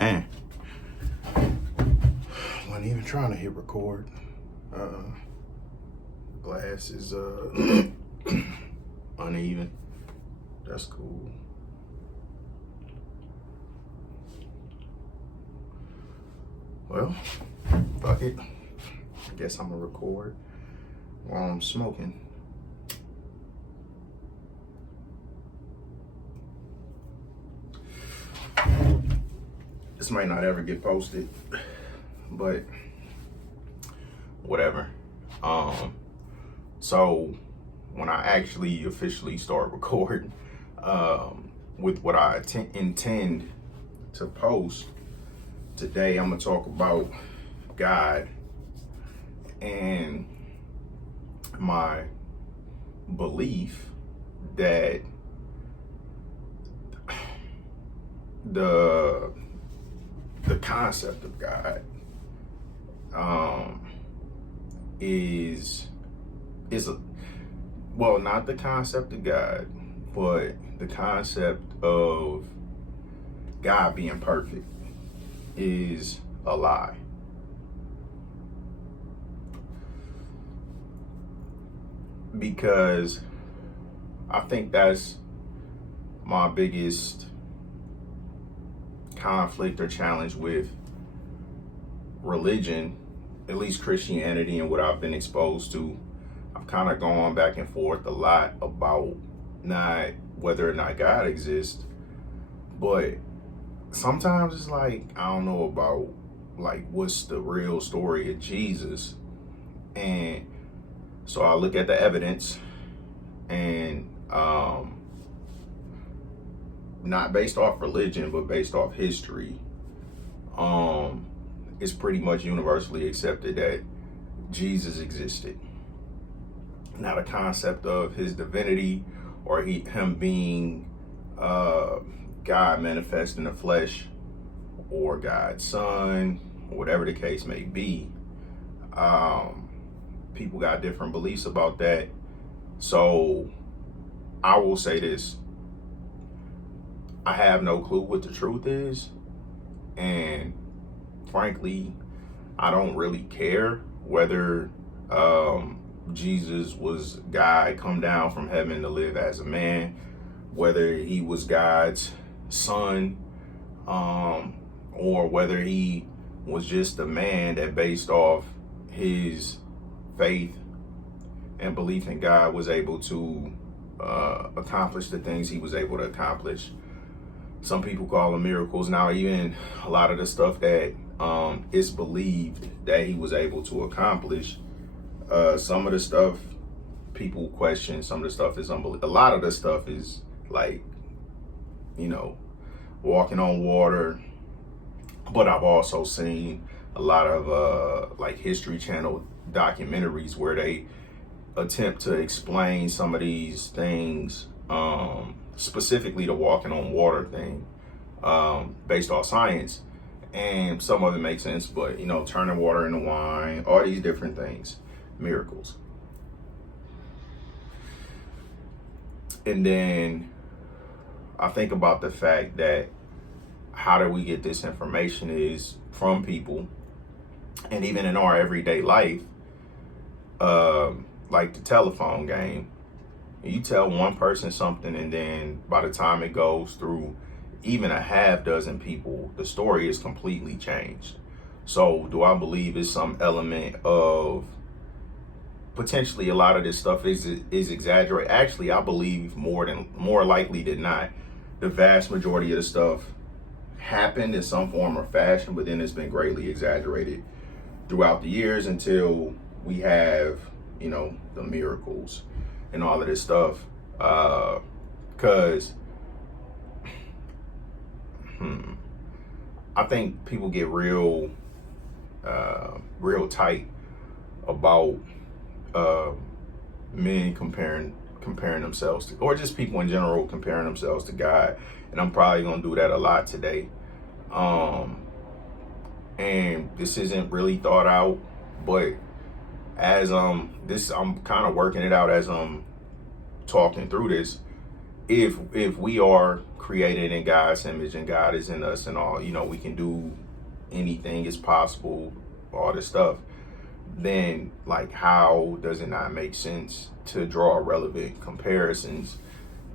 Man, wasn't even trying to hit record. Glass is uneven. That's cool. Well, fuck it. I guess I'm gonna record while I'm smoking. This might not ever get posted, but whatever. So when I actually officially start recording, with what I intend to post today, I'm gonna talk about God and my belief that the concept of God is not the concept of God, but the concept of God being perfect is a lie. Because I think that's my biggest conflict or challenge with religion, at least Christianity, and what I've been exposed to. I've kind of gone back and forth a lot about not whether or not God exists, but sometimes it's like, I don't know about like what's the real story of Jesus. And so I look at the evidence, and not based off religion, but based off history, it's pretty much universally accepted that Jesus existed. Now the concept of his divinity or him being God manifest in the flesh, or God's son, or whatever the case may be, people got different beliefs about that. So I will say this: I have no clue what the truth is, and frankly, I don't really care whether Jesus was God come down from heaven to live as a man, whether he was God's son, or whether he was just a man that, based off his faith and belief in God, was able to accomplish the things he was able to accomplish. Some people call them miracles. Now, even a lot of the stuff that it's believed that he was able to accomplish, some of the stuff people question, some of the stuff is unbelievable. A lot of the stuff is like, walking on water. But I've also seen a lot of like History Channel documentaries where they attempt to explain some of these things, specifically the walking on water thing, based off science. And some of it makes sense, but turning water into wine, all these different things, miracles. And then I think about the fact that how do we get this information is from people, and even in our everyday life, like the telephone game. You tell one person something, and then by the time it goes through even a half dozen people, the story is completely changed. So do I believe it's some element of potentially a lot of this stuff is exaggerated? Actually, I believe more likely than not, the vast majority of the stuff happened in some form or fashion, but then it's been greatly exaggerated throughout the years until we have, the miracles and all of this stuff. Because I think people get real tight about men comparing themselves to, or just people in general comparing themselves to God. And I'm probably gonna do that a lot today. And this isn't really thought out, but as I'm kind of working it out as I'm talking through this. If we are created in God's image and God is in us and all, you know, we can do anything is possible, all this stuff, then like how does it not make sense to draw relevant comparisons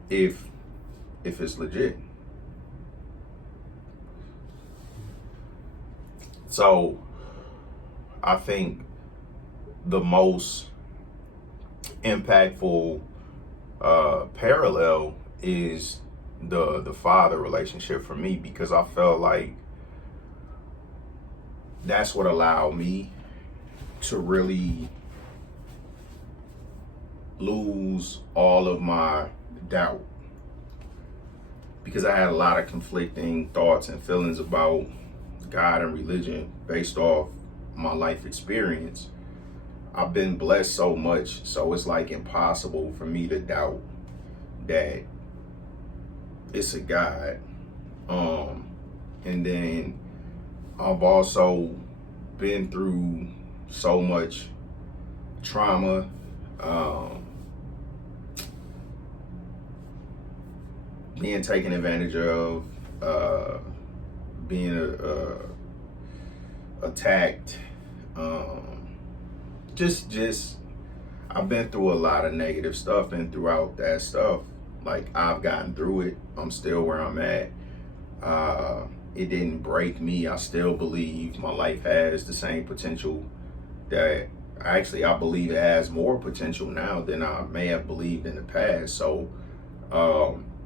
if it's legit? So I think the most impactful parallel is the father relationship for me, because I felt like that's what allowed me to really lose all of my doubt, because I had a lot of conflicting thoughts and feelings about God and religion based off my life experience. I've been blessed so much, so it's like impossible for me to doubt that it's a God. And then I've also been through so much trauma, being taken advantage of, being attacked, just I've been through a lot of negative stuff, and throughout that stuff, like, I've gotten through it. I'm still where I'm at. It didn't break me. I still believe my life has the same potential. That actually, I believe it has more potential now than I may have believed in the past. So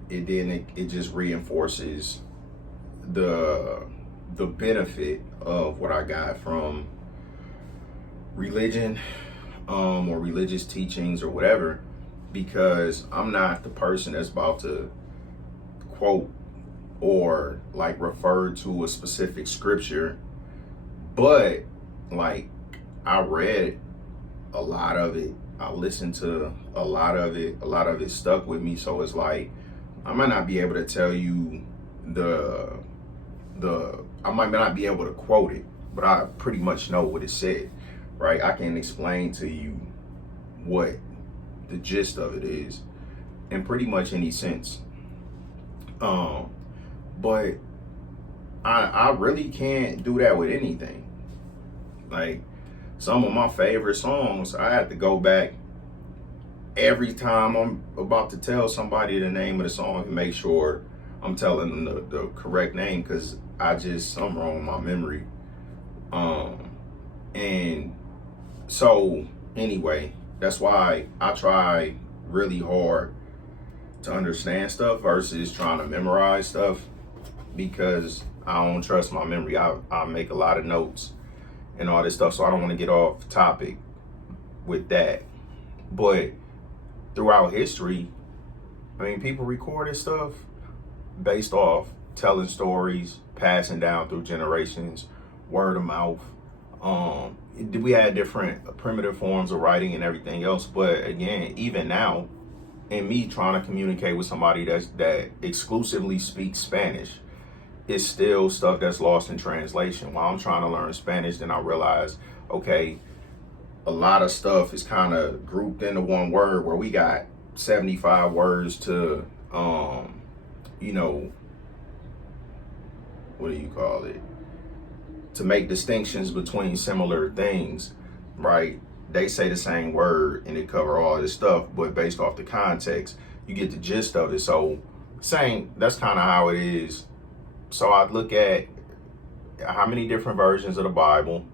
it just reinforces the benefit of what I got from religion, or religious teachings or whatever, because I'm not the person that's about to quote or like refer to a specific scripture, but like, I read a lot of it, I listened to a lot of it stuck with me. So it's like, I might not be able to tell you I might not be able to quote it, but I pretty much know what it said, right? I can explain to you what the gist of it is in pretty much any sense. But I really can't do that with anything. Like, some of my favorite songs, I have to go back every time I'm about to tell somebody the name of the song and make sure I'm telling them the correct name, because something wrong with my memory. And so anyway, that's why I try really hard to understand stuff versus trying to memorize stuff, because I don't trust my memory. I make a lot of notes and all this stuff, so I don't want to get off topic with that. But throughout history, I mean, people recorded stuff based off telling stories, passing down through generations, word of mouth. We had different primitive forms of writing and everything else, but again, even now, in me trying to communicate with somebody that exclusively speaks Spanish, it's still stuff that's lost in translation. While I'm trying to learn Spanish, then I realize, okay, a lot of stuff is kind of grouped into one word, where we got 75 words to, you know, what do you call it? To make distinctions between similar things, right? They say the same word and it cover all this stuff, but based off the context, you get the gist of it. So that's kind of how it is. So I look at how many different versions of the Bible,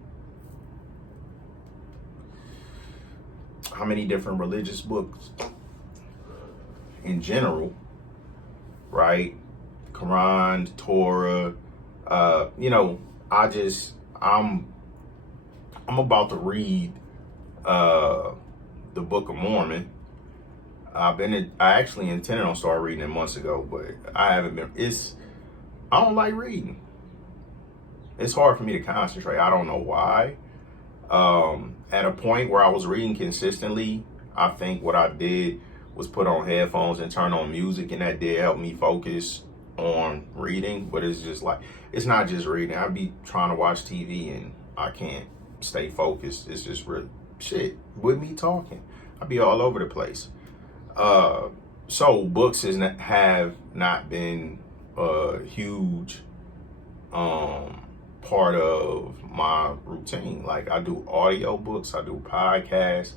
how many different religious books in general, right? Quran, Torah, you know, I'm about to read the Book of Mormon. I actually intended on starting reading it months ago, but I haven't been. I don't like reading. It's hard for me to concentrate. I don't know why. At a point where I was reading consistently, I think what I did was put on headphones and turn on music, and that did help me focus on reading. But it's just like, it's not just reading. I'd be trying to watch TV and I can't stay focused. It's just really shit with me talking. I'd be all over the place. So books have not been a huge part of my routine. Like I do audio books, I do podcasts,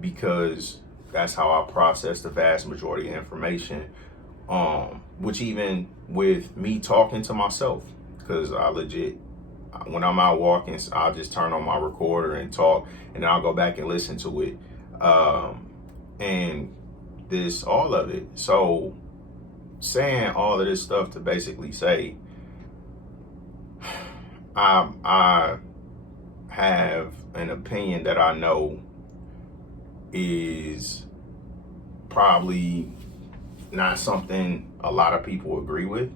because that's how I process the vast majority of information. Which even with me talking to myself, because I legit, when I'm out walking, I'll just turn on my recorder and talk, and then I'll go back and listen to it. And this, all of it. So saying all of this stuff to basically say, I have an opinion that I know is probably not something a lot of people agree with.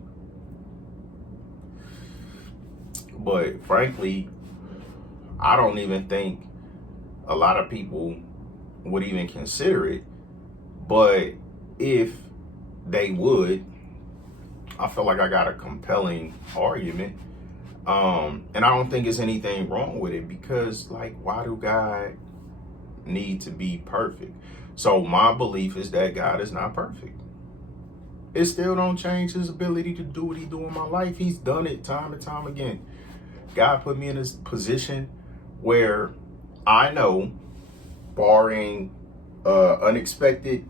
But frankly, I don't even think a lot of people would even consider it. But if they would, I feel like I got a compelling argument. And I don't think there's anything wrong with it, because like, why do God need to be perfect? So my belief is that God is not perfect. It still don't change his ability to do what he do in my life. He's done it time and time again. God put me in this position where I know, barring unexpected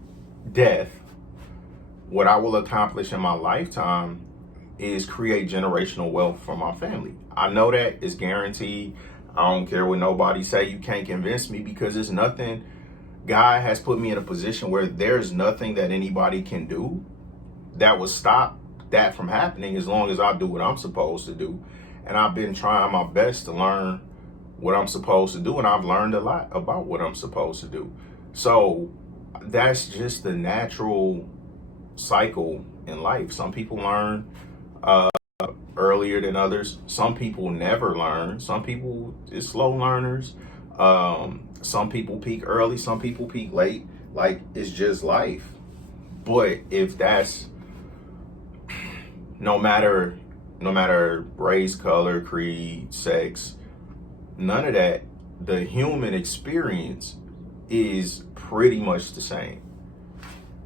death, what I will accomplish in my lifetime is create generational wealth for my family. I know that it's guaranteed. I don't care what nobody say. You can't convince me, because there's nothing. God has put me in a position where there's nothing that anybody can do that will stop that from happening, as long as I do what I'm supposed to do. And I've been trying my best to learn what I'm supposed to do, and I've learned a lot about what I'm supposed to do. So that's just the natural cycle in life. Some people learn earlier than others. Some people never learn. Some people is slow learners. Some people peak early. Some people peak late. Like, it's just life. But if that's no matter race, color, creed, sex, none of that, the human experience is pretty much the same.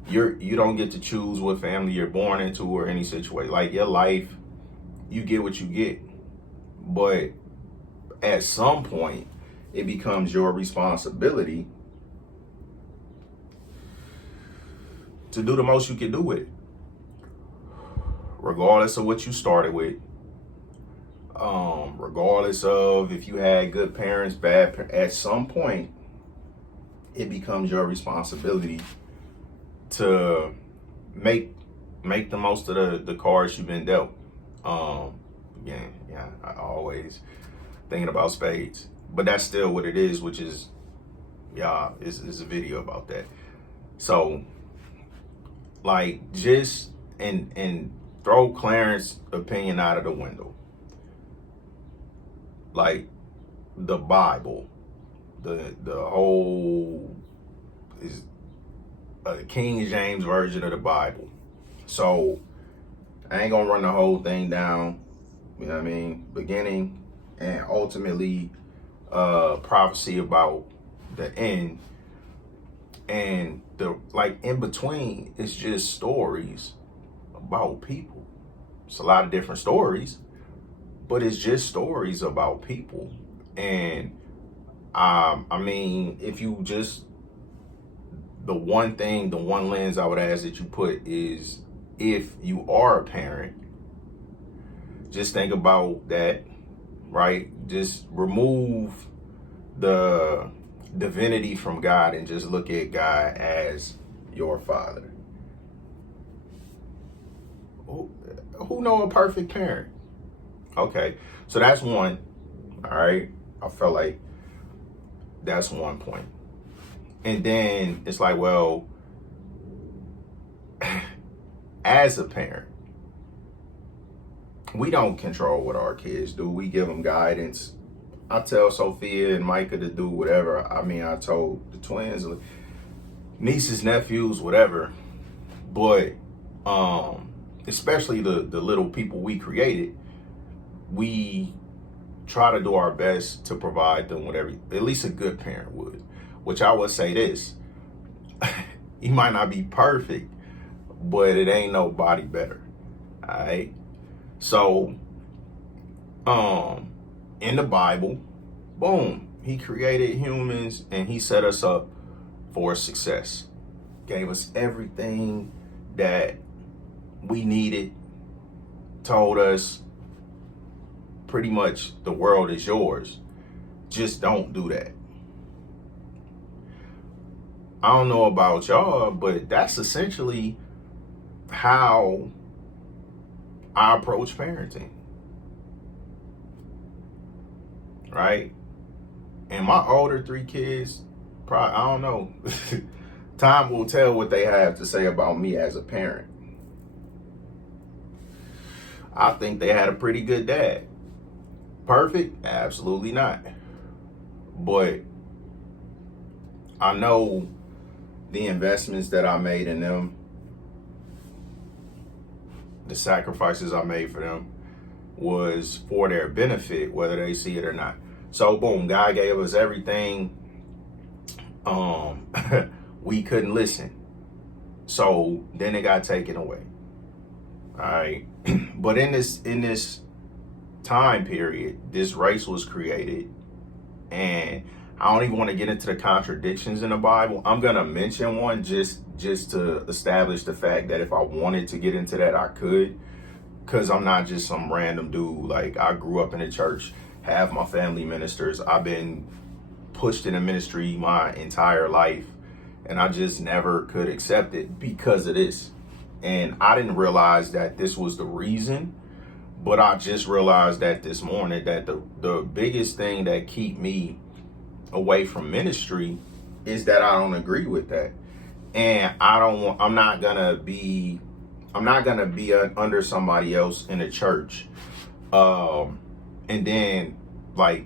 You don't get to choose what family you're born into or any situation. Like, your life, you get what you get. But at some point, it becomes your responsibility to do the most you can do with it, regardless of what you started with. Regardless of if you had good parents, bad parents, at some point, it becomes your responsibility to make the most of the cards you've been dealt. Again, yeah, I always thinking about spades, but that's still what it is, which is, yeah, is a video about that. So, like, just and throw Clarence's opinion out of the window. Like, the Bible, the whole is a King James version of the Bible. So I ain't gonna run the whole thing down, you know what I mean? Beginning and ultimately prophecy about the end, and the like in between, it's just stories about people. It's a lot of different stories, but it's just stories about people. And I mean, if you just, the one lens I would ask that you put is, if you are a parent, just think about that, right? Just remove the divinity from God and just look at God as your father. Who know a perfect parent? Okay, so that's one. All right, I felt like that's one point. And then it's like, well, as a parent, we don't control what our kids do. We give them guidance. I tell Sophia and Micah to do whatever. I mean, I told the twins, nieces, nephews, whatever. But especially the little people we created, we try to do our best to provide them with at least a good parent would. Which I would say this, he might not be perfect, but it ain't nobody better. All right. So, in the Bible, boom, he created humans and he set us up for success. Gave us everything that we needed, told us pretty much the world is yours. Just don't do that. I don't know about y'all, but that's essentially how I approach parenting. Right? And my older 3 kids, probably, I don't know. Time will tell what they have to say about me as a parent. I think they had a pretty good dad. Perfect? Absolutely not. But I know the investments that I made in them, the sacrifices I made for them was for their benefit, whether they see it or not. So boom, God gave us everything. We couldn't listen. So then it got taken away. All right. But in this time period, this race was created, and I don't even want to get into the contradictions in the Bible. I'm gonna mention one just to establish the fact that if I wanted to get into that, I could, because I'm not just some random dude. Like, I grew up in the church, have my family ministers. I've been pushed in a ministry my entire life, and I just never could accept it because of this. And I didn't realize that this was the reason, but I just realized that this morning that the biggest thing that keep me away from ministry is that I don't agree with that. And I'm not gonna be under somebody else in a church, and then like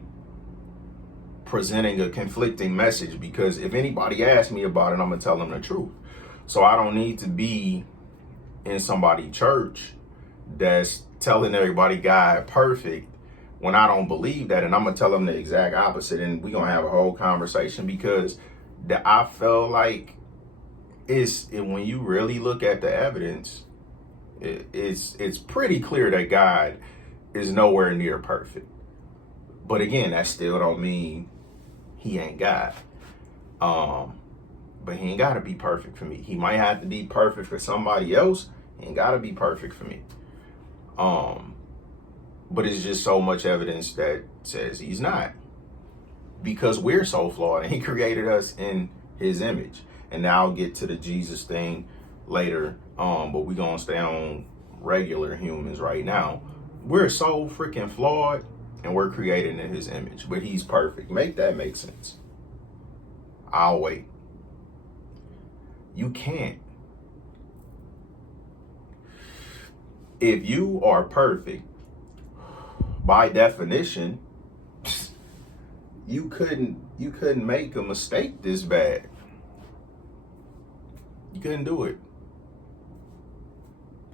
presenting a conflicting message, because if anybody asks me about it, I'm gonna tell them the truth. So I don't need to be in somebody's church that's telling everybody God perfect when I don't believe that, and I'm gonna tell them the exact opposite, and we're gonna have a whole conversation, because I feel like when you really look at the evidence, it's pretty clear that God is nowhere near perfect. But again, that still don't mean he ain't God. But he ain't gotta be perfect for me. He might have to be perfect for somebody else. He ain't gotta be perfect for me. But it's just so much evidence that says he's not, because we're so flawed, and he created us in his image. And now I'll get to the Jesus thing later, but we're gonna stay on regular humans right now. We're so freaking flawed, and we're created in his image, but he's perfect. Make that make sense. I'll wait. You can't. If you are perfect, by definition, you couldn't make a mistake this bad. You couldn't do it,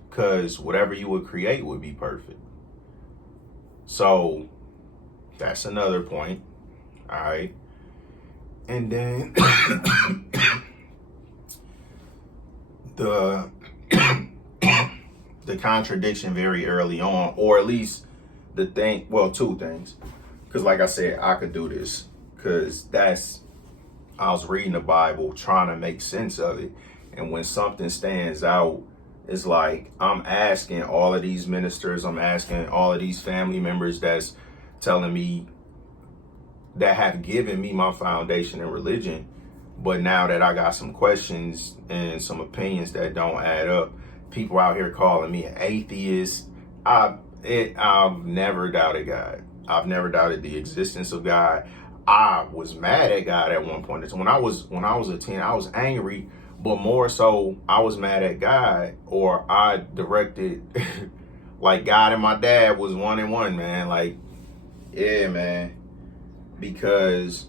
because whatever you would create would be perfect. So that's another point. All right. And then the contradiction very early on, or at least two things. Because like I said, I could do this, because I was reading the Bible trying to make sense of it. And when something stands out, it's like I'm asking all of these ministers, I'm asking all of these family members that's telling me, that have given me my foundation in religion. But now that I got some questions and some opinions that don't add up, people out here calling me an atheist. I've never doubted God. I've never doubted the existence of God. I was mad at God at one point. When I was a teen, I was angry, but more so I was mad at God, or I directed like God and my dad was 1 and 1, man. Like, yeah, man. Because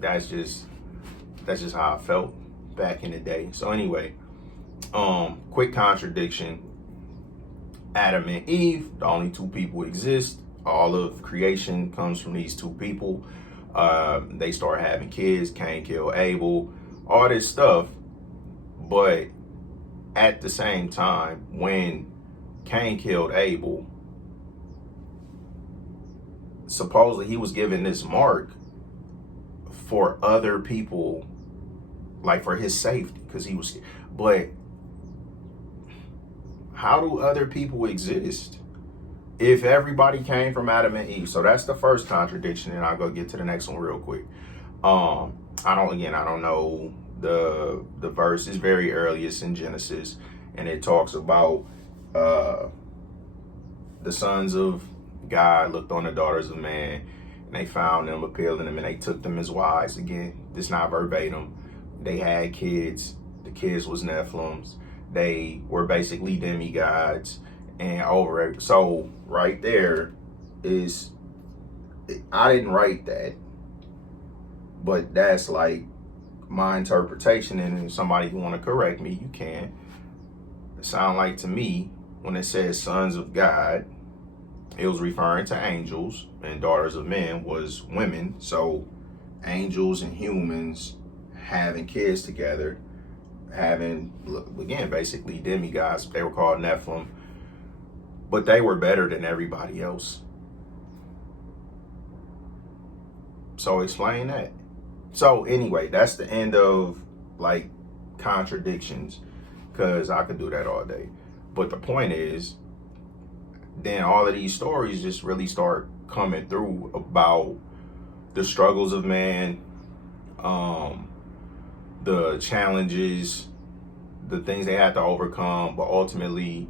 that's just how I felt back in the day. So anyway, quick contradiction. Adam and Eve, the only 2 people exist. All of creation comes from these 2 people. They start having kids. Cain killed Abel. All this stuff. But at the same time, when Cain killed Abel, supposedly he was given this mark for other people, like for his safety, because he was. But how do other people exist if everybody came from Adam and Eve? So that's the first contradiction, and I'll go get to the next one real quick. I don't know the verse. Is very early. It's in Genesis, and it talks about the sons of God looked on the daughters of man, and they found them, appealed to them, and they took them as wives. Again, it's not verbatim. They had kids. The kids was Nephilims. They were basically demigods, and over. So right there is, I didn't write that, but that's like my interpretation. And if somebody want to correct me, you can. It sound like to me when it says sons of God, it was referring to angels, and daughters of men was women. So angels and humans having kids together, having, again, basically demigods. They were called Nephilim, but they were better than everybody else. So explain that. So anyway, that's the end of like contradictions, because I could do that all day. But the point is, then all of these stories just really start coming through about the struggles of man, the challenges, the things they had to overcome, but ultimately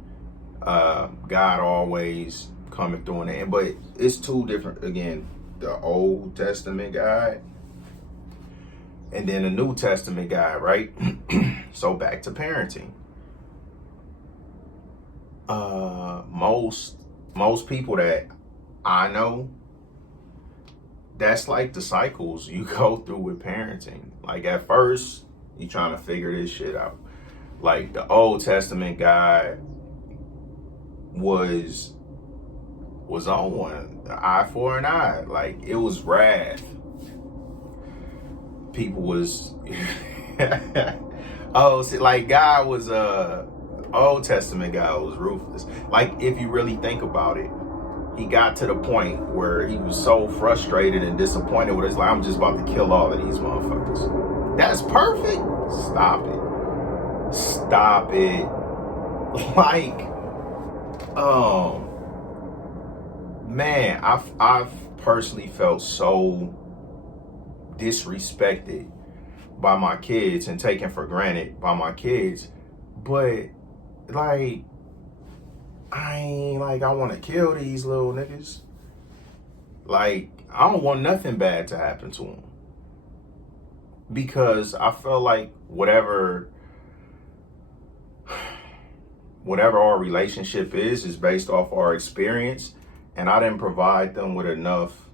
God always coming through in the end. But it's two different, again, the Old Testament God and then the New Testament God, right? So back to parenting. Most people that I know, that's like the cycles you go through with parenting. Like at first, you trying to figure this shit out. Like the Old Testament God was on one, the eye for an eye. Like it was wrath. People was like God was Old Testament God was ruthless. Like if you really think about it, he got to the point where he was so frustrated and disappointed with his life. I'm just about to kill all of these motherfuckers. That's perfect. Stop it. Like, man, I've personally felt so disrespected by my kids and taken for granted by my kids. But like, I ain't like I want to kill these little niggas. Like, I don't want nothing bad to happen to them, because I feel like whatever our relationship is based off our experience, and I didn't provide them with enough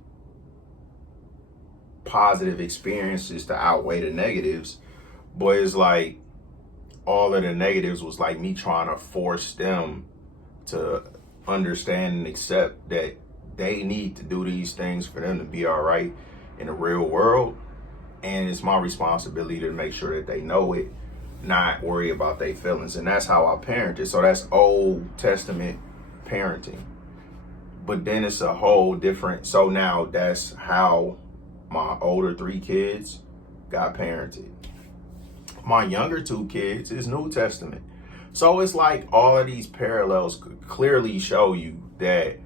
positive experiences to outweigh the negatives. But it's like all of the negatives was like me trying to force them to understand and accept that they need to do these things for them to be all right in the real world. And it's my responsibility to make sure that they know it, not worry about their feelings. And that's how I parented. So that's Old Testament parenting. But then it's a whole different, so now that's how my older 3 kids got parented. My younger 2 kids is New Testament. So it's like all of these parallels could clearly show you that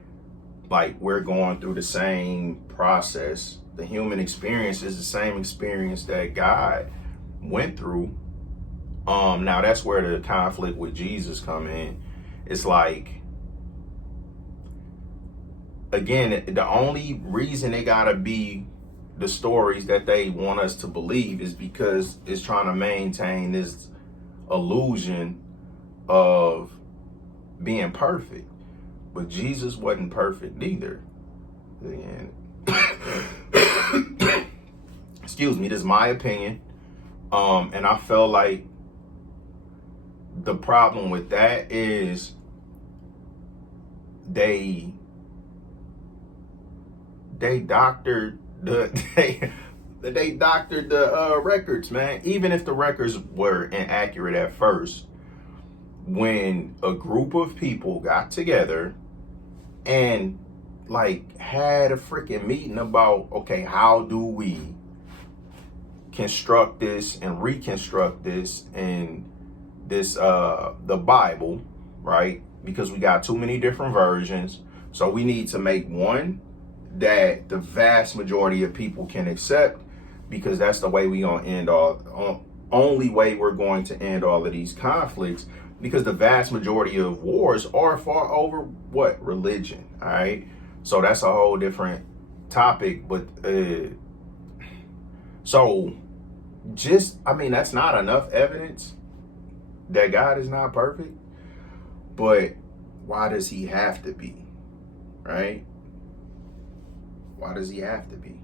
like we're going through the same process. The human experience is the same experience that God went through. Now that's where the conflict with Jesus come in. It's like, again, the only reason they gotta be the stories that they want us to believe is because it's trying to maintain this illusion of being perfect. But Jesus wasn't perfect either. And excuse me, this is my opinion. And I feel like the problem with that is they doctored they doctored the records, man. Even if the records were inaccurate at first, when a group of people got together and like had a freaking meeting about, okay, how do we construct this and reconstruct this and this the Bible, right? Because we got too many different versions. So we need to make one that the vast majority of people can accept, because that's the way we gonna end only way we're going to end all of these conflicts, because the vast majority of wars are far over what? Religion. All right. So that's a whole different topic. But so just, I mean, that's not enough evidence that God is not perfect. But why does he have to be? Right? Why does he have to be?